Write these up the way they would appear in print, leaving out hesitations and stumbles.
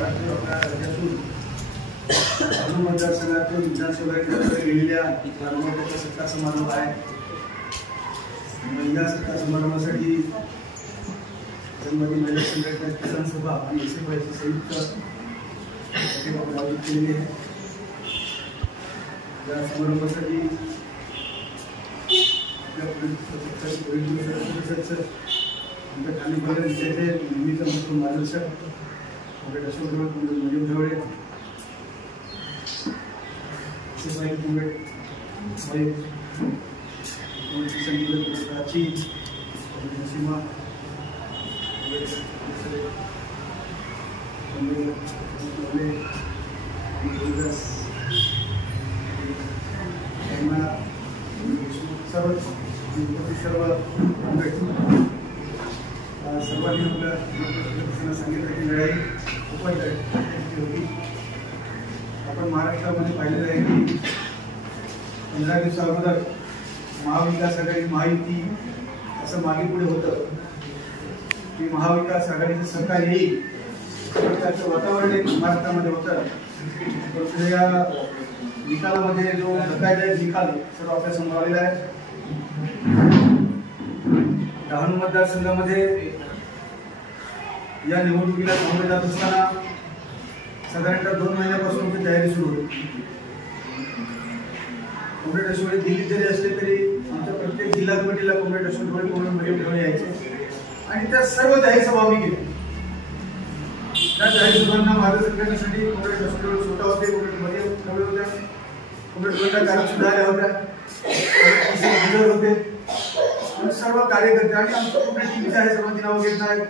महाराष्ट्र राज्यातून मतदारसंघातून विधानसभेकडे गेलेल्या कर्मचाऱ्यांचा सत्कार समारंभ आहे। या सत्कार समारंभासाठी जनमती महिला संघटना किसान सभा आणि एसएफआयची संयुक्त आयोजित केलेली आहे। या समारंभासाठी मार्गदर्शक अशोक ढवळे सीमा सर्व सर्वांनी आपल्या सांगितलं की लढाई खूपच होती। आपण महाराष्ट्रामध्ये पाहिलेलं आहे की 15 दिवसा अगोदर महाविकास आघाडी महायुती असं मागे पुढे होतं की महाविकास आघाडीचं सरकार येईल त्याचं वातावरण एक महाराष्ट्रामध्ये होतं। तर या निकालामध्ये जो धक्कादायक निकाल सर्व आपल्या समोर आलेला आहे। डहाणू मतदारसंघामध्ये या निवडणुकीला सामोरे जात असताना साधारणतः 2 महिन्यापासून ती तयारी सुरू होती। कॉम्रेड अशोक दिल्लीत जरी असले तरी आमच्या प्रत्येक जिल्हा कमिटीला कॉम्रेड अशोक यायचे आणि त्या सर्व जाहीर सभा आम्ही केल्या। त्या जाहीर सभांना मार्गदर्शन करण्यासाठी कॉम्रेड अशोक स्वतः होते, कॉम्रेड होत्या, कॉम्रेड कार्यक्रम सुद्धा आल्या होत्या होते आणि सर्व कार्यकर्ते आणि आमचं पूर्ण टीम आहे। सर्वांची नावं घेत आहेत।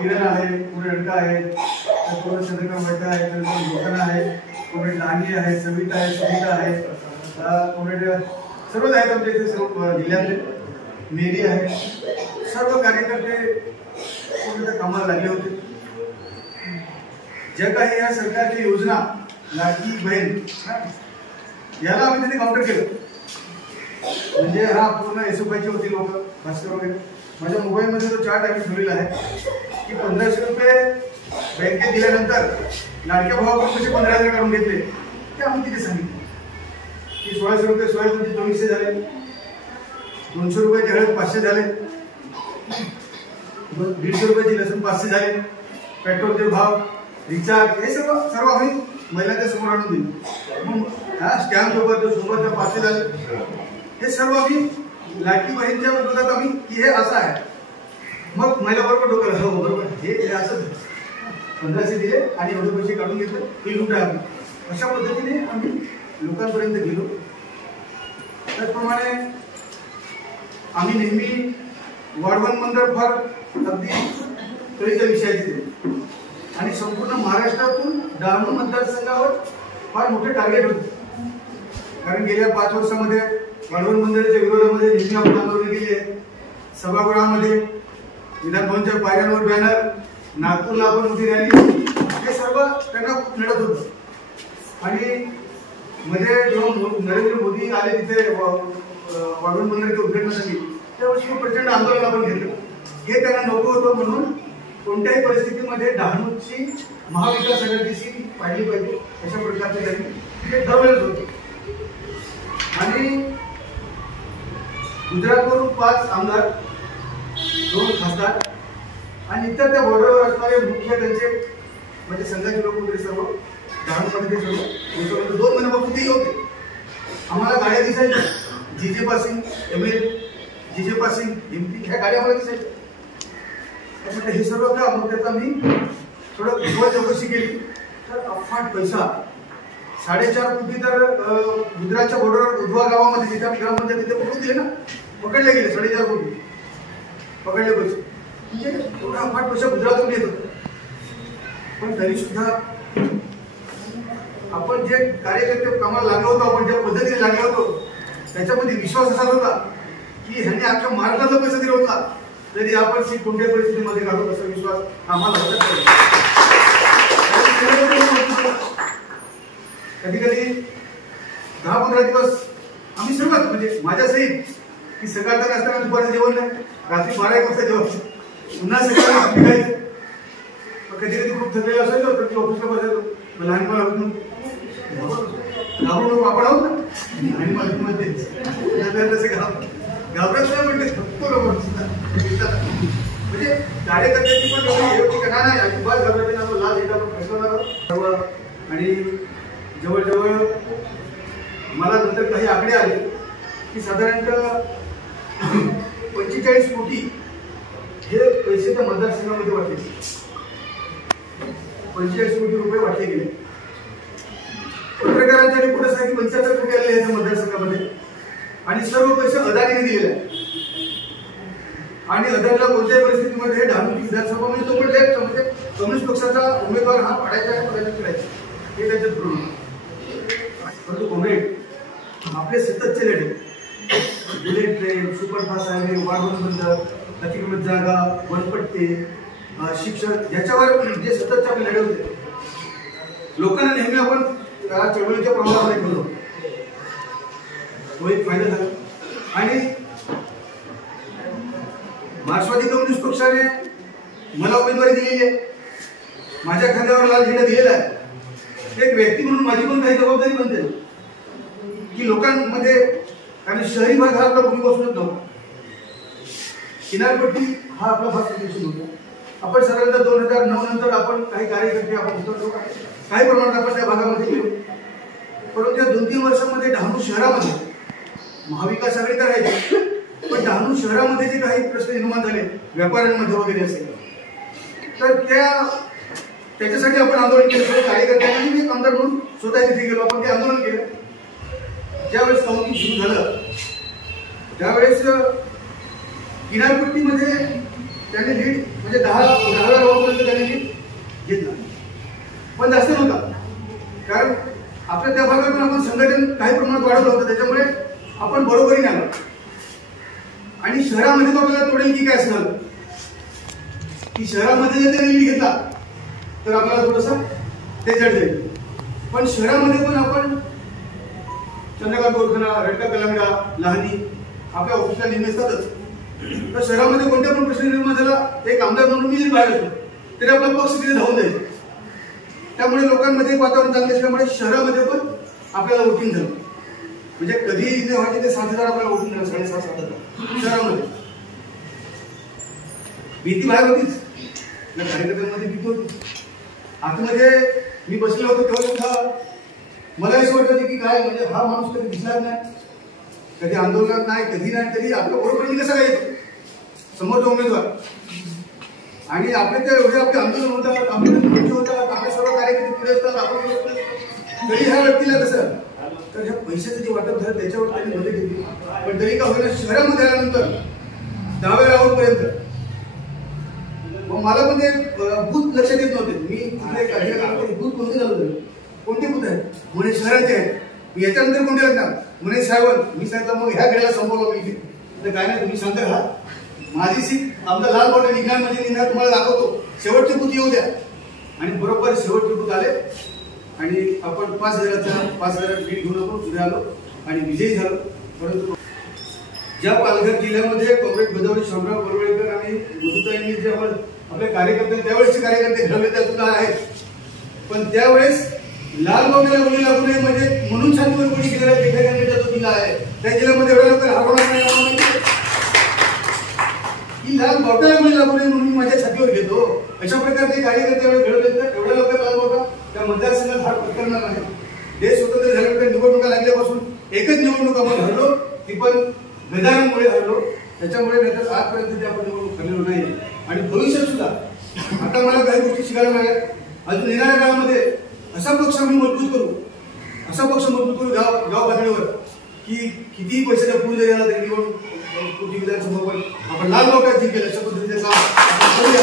किरण आहे, कॉम्रेड अडका आहे, कॉम्रेड चंद्रकांत वैद्य आहे, लोकांना आहे, कॉम्रेड लांगी आहे, सविता आहे, सुनीता आहे, कॉम्रेड सर्वच आहेत आमच्या इथे सर्व जिल्ह्यातले मेरी आहे। सर्व कार्यकर्ते कामाला लागले होते। जे काही या सरकारची योजना लाडकी बहीण याला आम्ही तिथे काउंटर केलं। म्हणजे हा पूर्ण एसओपीची होती लोक भास्कर वगैरे। माझ्या मोबाईलमध्ये जो चार्ट आम्ही ठेवलेला आहे की 1500 रुपये बँकेत दिल्यानंतर लाडक्या भावाकडून कसे 15,000 काढून घेतले ते आम्ही तिथे सांगितले की 1600 रुपये सोयाबीनचे 200 झाले, 200 रुपयाचे हळद 500 झाले, 150 रुपयाची लसूण 500 झाले, पेट्रोलचे भाव, रिचार्ज हे सर्व आम्ही महिलांच्या समोर आणून दिले। मग हा स्टॅम्प सोबत 500 झाले। हे सर्व आम्ही लाडकी बहीणच्या विरोधात आम्ही की हे असं आहे। मग महिला बरोबर डोकं हो बरोबर हे असं 1500 दिले आणि एवढे पैसे काढून घेतले ही लूट आहे। अशा पद्धतीने आम्ही लोकांपर्यंत गेलो। त्याचप्रमाणे आम्ही नेहमी वाढवण मंदिर फार अगदी कळीचा विषय तिथे आणि संपूर्ण महाराष्ट्रातून डहाणू मतदारसंघावर फार मोठे टार्गेट होते। कारण गेल्या 5 वर्षामध्ये वाढवण मंदिराच्या विरोधामध्ये नेहमी आपण आंदोलन केली आहे। सभागृहामध्ये, विधानभवनच्या पायऱ्यांवर बॅनर, नागपूरला आपण मोठी रॅली, हे सर्व त्यांना खूप लढत होतं। आणि मध्ये जेव्हा नरेंद्र मोदी आले तिथे वाढवण मंदिराच्या उद्घाटनासाठी त्यावेळी प्रचंड आंदोलन आपण घेतलं। हे त्यांना नको होतं म्हणून कोणत्याही परिस्थितीमध्ये डहाणूची महाविकास आघाडीची पाहिली पाहिजे अशा प्रकारचे त्यांनी हे ठरवलेच होते। आणि गुजरातवरून 5 आमदार, 2 खासदार आणि इतर त्या बॉर्डरवर असणारे मुख्य त्यांचे म्हणजे संघाचे लोक वगैरे सर्व डहाणूमध्ये सर्व 2 महिन्यापासून ते होते। आम्हाला गाड्या दिसायच्या, जीजे पासिंग, एमएल, जीजे पासिंग, एमपी ह्या गाड्या आम्हाला दिसायच्या। त्यामुळे हे सर्व का मग त्याचा मी थोडं चौकशी केली तर अफाट पैसा 4.5 कोटी तर गुजरातच्या बॉर्डरवर उधवा गावामध्ये जिथे आम्ही ग्रामपंचायत तिथे पकडून दिले ना, पकडले गेले 4.5 कोटी पकडले पैसे। म्हणजे एवढा अफाट पैसा गुजरातून येत होता। पण तरी सुद्धा आपण जे कार्यकर्ते कामाला लागलो होतो, आपण ज्या पद्धतीने लागलो होतो त्याच्यामध्ये विश्वास असा होता की ह्यांनी अख्ख्या महाराष्ट्राचा पैसा दिला होता तरी आपण सी कोणत्याही परिस्थितीमध्ये काढू असा विश्वास आम्हाला होता। कधी कधी 10-15 दिवस आम्ही सर्वात म्हणजे माझ्या सहित की सकाळचा असताना दुपारचं जेवण नाही, रात्री 12-1 वाजता जेवण, पुन्हा सकाळी निघायचं। कधी कधी खूप थकलेला असायचो तर ती ऑफिसला बसायचो. लहानपणापासून घाबरू नको आपण आहोत ना आणि मध्ये घाबरत नाही म्हणते थकतो म्हणजे कार्यकर्त्यांची पण हे होती का नाही अजिबात घाबरायचे ना. लाल झेंडा आपण फसवणार आणि जवळजवळ मला नंतर काही आकडे आले की साधारणतः 45 कोटी हे पैसे त्या मतदारसंघामध्ये वाटले. 45 कोटी रुपये वाटले गेले. पत्रकारांच्या रिपोर्ट असा की 75 कोटी आले याच्या मतदारसंघामध्ये आणि सर्व पैसे अदानीने दिलेले आहे. आणि अदानीला कोणत्याही परिस्थितीमध्ये डहाणू विधानसभा म्हणजे तो म्हणजे कम्युनिस्ट पक्षाचा उमेदवार हा पाडायचा आहे प्रयत्न करायचा हे त्यांच्यात पूर्ण. परंतु कॉम्रेड आपले सततचे लढे बुलेट ट्रेन, सुपरफास्ट हायवे, वाढवण बंदर, अतिक्रमित जागा, वनपट्टे, शिक्षण याच्यावर जे सततचे आपले लढे होते लोकांना नेहमी आपण चळवळीच्या प्रवाहामध्ये ठेवलो. तो एक फायदा झाला. आणि मार्क्सवादी कम्युनिस्ट पक्षाने मला उमेदवारी दिलेली आहे, माझ्या खांद्यावर लाल झेंडा दिलेला आहे. एक व्यक्ती म्हणून माझी पण काही जबाबदारी बनते की लोकांमध्ये, कारण शहरी भाग हा आपला पूर्वीपासूनच नव्हता. किनारपट्टी हा आपला भाग कधीपासून होता. आपण साधारणतः 2009 नंतर आपण काही कार्यकर्ते आपण उतरलो, काही प्रमाणात आपण त्या भागामध्ये गेलो. परंतु या 2-3 वर्षांमध्ये डहाणू शहरामध्ये महाविकास आघाडी तर आहे पण डहाणू शहरामध्ये जे काही प्रश्न निर्माण झाले व्यापाऱ्यांमध्ये वगैरे असेल तर त्याच्यासाठी आपण आंदोलन केलं. कार्यकर्त्यांनी मी आमदार म्हणून स्वतः तिथे गेलो, आपण ते आंदोलन केलं. ज्यावेळेस काउंटिंग सुरू झालं त्यावेळेस किनारपट्टीमध्ये त्याने लीड म्हणजे 10,000 राऊंडपर्यंत त्याने लीड घेतला, पण जास्त नव्हता. कारण आपल्या त्या भागातून आपण संघटन काही प्रमाणात वाढवलं होतं, त्याच्यामुळे आपण बरोबरीने आलो. आणि शहरामध्ये तो आपल्याला तोडेल की काय असं झालं की शहरामध्ये जर त्याने लीड घेतला तर आपल्याला थोडंसं ते जड जाईल. पण शहरामध्ये पण आपण चंद्रकांत गोरखना, रडका कलांगडा, लहानी आपल्या ऑफिसला नेहमी असतातच. तर शहरामध्ये कोणत्या पण प्रश्न निर्माण झाला एक आमदार म्हणून मी जरी बाहेर असतो तरी आपला पक्ष तिथे धावून जायचं. त्यामुळे लोकांमध्ये वातावरण चांगले असल्यामुळे शहरामध्ये पण आपल्याला वोटिंग झालं. म्हणजे कधी जे व्हायचे ते 7,000 आपल्याला वोटिंग झालं, 7,500 शहरामध्ये. भीती बाहेर होतीच, कार्यकर्त्यांमध्ये भीती होती. आतमध्ये मी बसलो होतो तेव्हा सुद्धा मला असं वाटतं की काय म्हणजे हा माणूस कधी दिसणार नाही, कधी आंदोलनात नाही, कधी नाही, तरी आपल्या बरोबर कसा काय येतो समोरचा उमेदवार. आणि आपले ते एवढे आपले आंदोलन होतात, आपले होतात, आपले सर्व कार्यकर्ते पुढे असतात, आपण तरी ह्या व्यक्तीला कसं तर ह्या पैशाचं जे वाटप झालं त्याच्यावर त्यांनी मदत घेतली. पण तरी का होईना शहरामध्ये आल्यानंतर 10व्या राऊंडपर्यंत मग मला पण ते बूथ लक्षात येत नव्हते. मी तिथे बूथ कोणते झालं, कोणते बूथ आहेत म्हणे शहराचे आहेत. मी याच्यानंतर कोणते लागणार म्हणे साहेब. मी सांगितलं मग ह्या गेला संपवलं मी इथे. तर काय नाही तुम्ही सांगता का माझी सीट आमचा लाल बॉटल निघणार म्हणजे निघणार, तुम्हाला दाखवतो. शेवटचे बूथ येऊ द्या. आणि बरोबर शेवटचे बूथ आले आणि आपण 5,000 लीड घेऊन आपण पुढे आलो आणि विजयी झालो. परंतु ज्या पालघर जिल्ह्यामध्ये काँग्रेस बजावणी शामराव बरवळेकर आणि मधुताईंनी जे आपण आपले कार्यकर्ते त्यावेळेसचे कार्यकर्ते घडवले त्या सुद्धा आहेत. पण त्यावेळेस लाल बॉटलला गोळी लागू नये म्हणजे म्हणून छातीवर गोळी गेलेला पेठेकरांचा जो जिल्हा आहे त्या जिल्ह्यामध्ये एवढ्या लोक हरवणार नाही की लाल बॉटलला गोळी लागू नये म्हणून माझ्या छातीवर घेतो. अशा प्रकारचे कार्यकर्ते घडवले तर एवढ्या लोक लाल बॉटल त्या मतदारसंघात हात पत्करणार नाही. देश स्वतंत्र झाल्यानंतर निवडणुका लागल्यापासून एकच निवडणूक आपण हरलो, ती पण गदारांमुळे हरलो. त्याच्यामुळे नाहीतर आजपर्यंत ते आपण निवडणूक हरलेलो नाही. आणि भविष्यात सुद्धा आता मला काही गोष्टी शिकायला मिळाल्या. अजून येणाऱ्या काळामध्ये असा पक्ष आम्ही मजबूत करू, असा पक्ष मजबूत करू गाव पातळीवर की कितीही पैशाच्या पूर जरी आला तरी निवडणूक विधानसभा पण आपण लाल बॉटल जिंकेल अशा पद्धतीचे काम करूया.